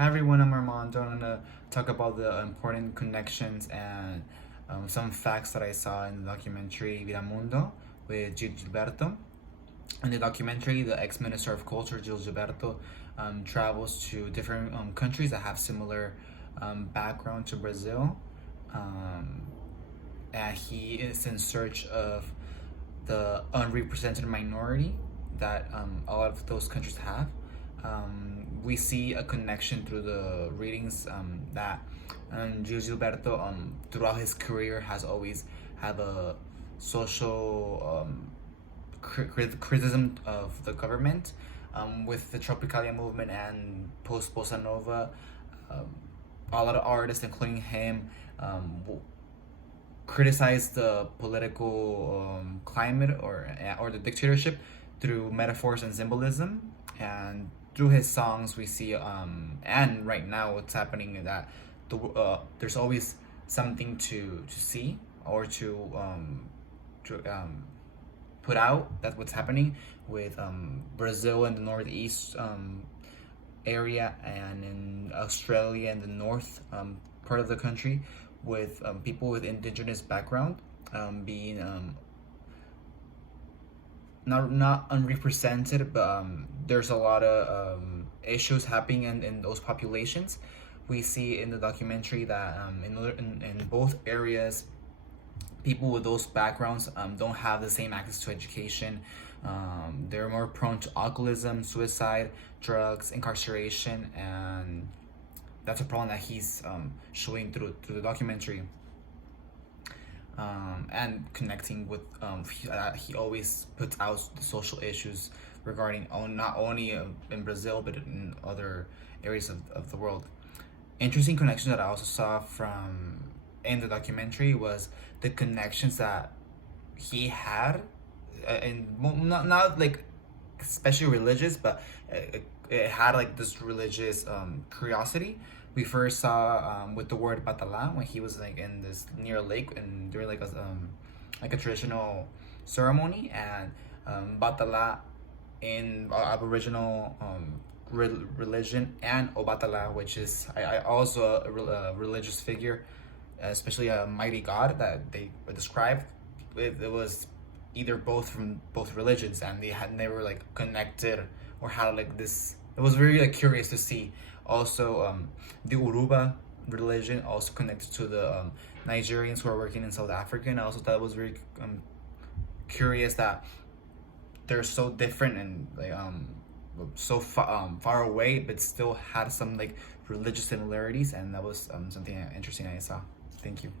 Hi everyone, I'm Armando. I'm gonna talk about the important connections and some facts that I saw in the documentary Viramundo with Gil Gilberto. In the documentary, the ex-minister of culture, Gil Gilberto, travels to different countries that have similar background to Brazil. Um, and he is in search of the unrepresented minority that a lot of those countries have. We see a connection through the readings that Gil Gilberto, throughout his career, has always had a social criticism of the government. With the Tropicalia movement and post Bossa Nova, um, a lot of artists, including him, criticize the political climate or the dictatorship through metaphors and symbolism. And through his songs, we see and right now what's happening is that there's always something to see or to put out. That's what's happening with Brazil and the northeast area, and in Australia and the north part of the country, with people with indigenous background being not unrepresented, but there's a lot of issues happening in those populations. We see in the documentary that in both areas, people with those backgrounds don't have the same access to education. They're more prone to alcoholism, suicide, drugs, incarceration, and that's a problem that he's showing through the documentary. And connecting with he always puts out the social issues regarding not only in Brazil but in other areas of the world. Interesting connection that I also saw from in the documentary was the connections that he had, and not like especially religious, but it had like this religious curiosity. We first saw with the word batala when he was like in this near a lake and during like a traditional ceremony, and batala in Aboriginal religion, and Obatala, which is I also a religious figure, especially a mighty god that they described. It was either both from both religions, and they had never like connected or had like this. It was very like curious to see. Also, the Uruba religion also connected to the Nigerians who are working in South Africa, and I also thought it was very curious that they're so different and like so far away, but still had some like religious similarities, and that was something interesting I saw. Thank you.